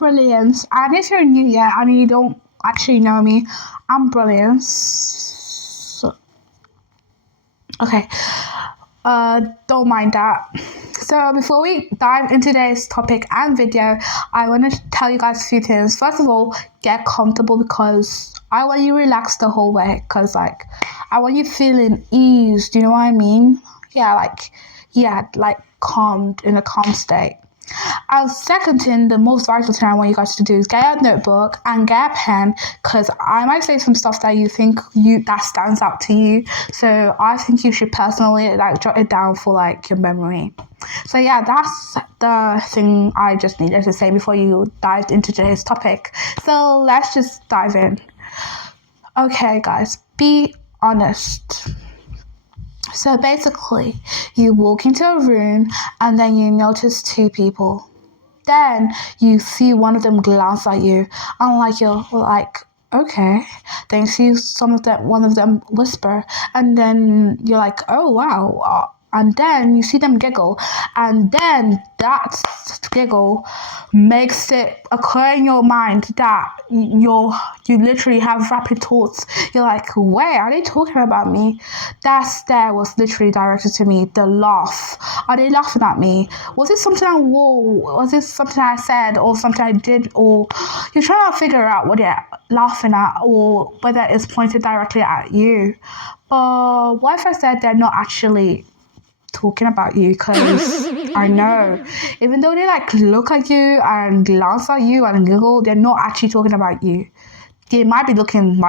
Brilliance. And if you're new yet and you don't actually know me, I'm Brilliance. Okay. Don't mind that. So before we dive into today's topic and video, I want to tell you guys a few things. First of all, get comfortable because I want you relaxed the whole way because I want you feeling ease. Do you know what I mean? Like calmed, in a calm state. Second thing, the most vital thing I want you guys to do is get a notebook and get a pen because I might say some stuff that you think that stands out to you. So I think you should personally jot it down for your memory. So yeah, that's the thing I just needed to say before you dived into today's topic. So let's just dive in. Okay, guys, be honest. So basically, you walk into a room and then you notice two people. Then you see one of them glance at you and you're like, okay. Then you see one of them whisper and then you're like, oh wow. And then you see them giggle and then that giggle makes it occur in your mind that you literally have rapid thoughts. You're like, wait, are they talking about me? That stare was literally directed to me. The laugh. Are they laughing at me? Was it something I wore? Was it something I said or something I did? Or you're trying to figure out what they're laughing at or whether it's pointed directly at you. But what if I said they're not actually talking about you? Because I know even though they look at you and glance at you and giggle, they're not actually talking about you. They might be looking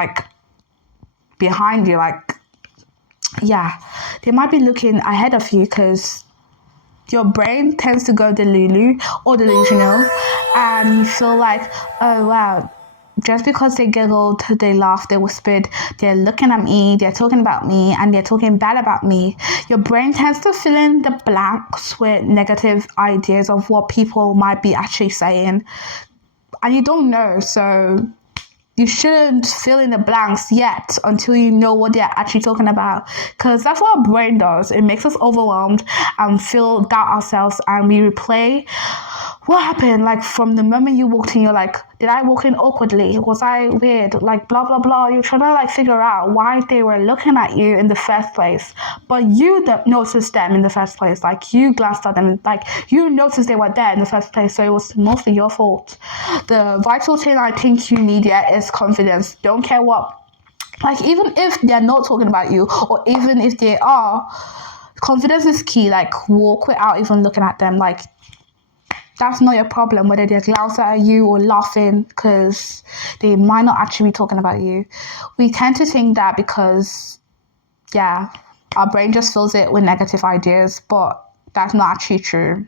behind you, they might be looking ahead of you because your brain tends to go delulu or delusional and you feel like, oh wow, just because they giggled, they laughed, they whispered, they're looking at me, they're talking about me, and they're talking bad about me. Your brain tends to fill in the blanks with negative ideas of what people might be actually saying. And you don't know, so you shouldn't fill in the blanks yet until you know what they're actually talking about. Because that's what our brain does. It makes us overwhelmed and doubt ourselves, and we replay what happened, from the moment you walked in. You're like, did I walk in awkwardly? Was I weird? Blah, blah, blah. You're trying to, figure out why they were looking at you in the first place. But you don't notice them in the first place. You glanced at them. You noticed they were there in the first place. So it was mostly your fault. The vital thing I think you need is confidence. Don't care what. Even if they're not talking about you or even if they are, confidence is key. Walk without even looking at them. That's not your problem, whether they're glancing at you or laughing, because they might not actually be talking about you. We tend to think that because, our brain just fills it with negative ideas, but that's not actually true.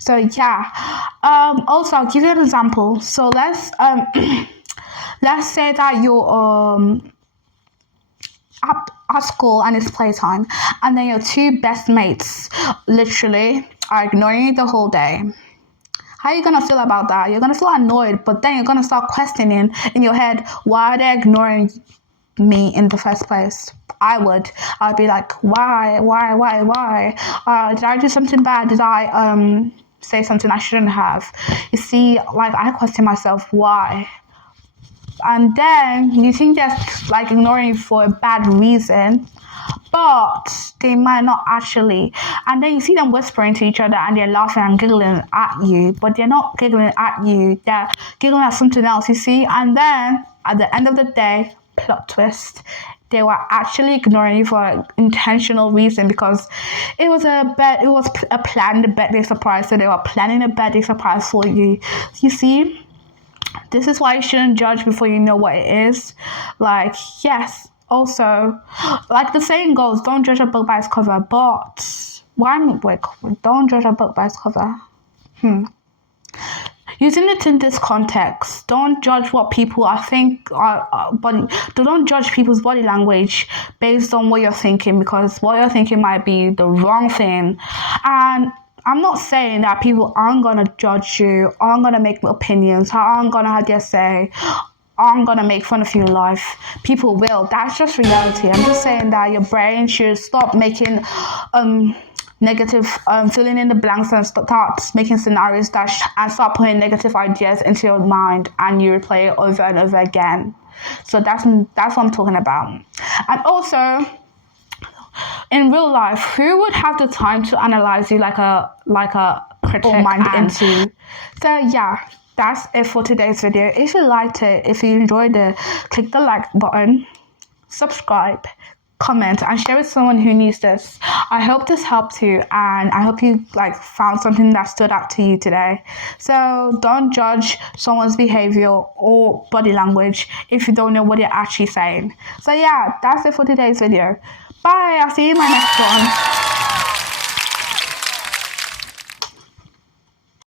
So, also, I'll give you an example. So, let's say that you're at school and it's playtime, and then your two best mates literally are ignoring you the whole day. How are you going to feel about that? You're going to feel annoyed, but then you're going to start questioning in your head, why are they ignoring me in the first place? I'd be like, why? Did I do something bad? Did I say something I shouldn't have? You see, I question myself, why? And then you think they're ignoring you for a bad reason, but they might not actually. And then you see them whispering to each other and they're laughing and giggling at you, but they're not giggling at you, they're giggling at something else, you see. And then at the end of the day, plot twist, they were actually ignoring you for an intentional reason because it was a planned birthday surprise. So they were planning a birthday surprise for you. You see, this is why you shouldn't judge before you know what it is. Yes, also, the saying goes, don't judge a book by its cover, but don't judge a book by its cover. Using it in this context, don't judge what people don't judge people's body language based on what you're thinking, because what you're thinking might be the wrong thing. And I'm not saying that people aren't going to judge you, aren't going to make opinions, aren't going to have their say, aren't going to make fun of you in life. People will. That's just reality. I'm just saying that your brain should stop making negative, filling in the blanks and start making scenarios and start putting negative ideas into your mind, and you replay it over and over again. So that's what I'm talking about. And also, in real life, who would have the time to analyze you like a critic or mind into? So yeah, that's it for today's video. If you liked it, if you enjoyed it, click the like button, subscribe, comment, and share with someone who needs this. I hope this helped you, and I hope you found something that stood out to you today. So don't judge someone's behavior or body language if you don't know what they're actually saying. So yeah, that's it for today's video. Bye, I'll see you in my next one.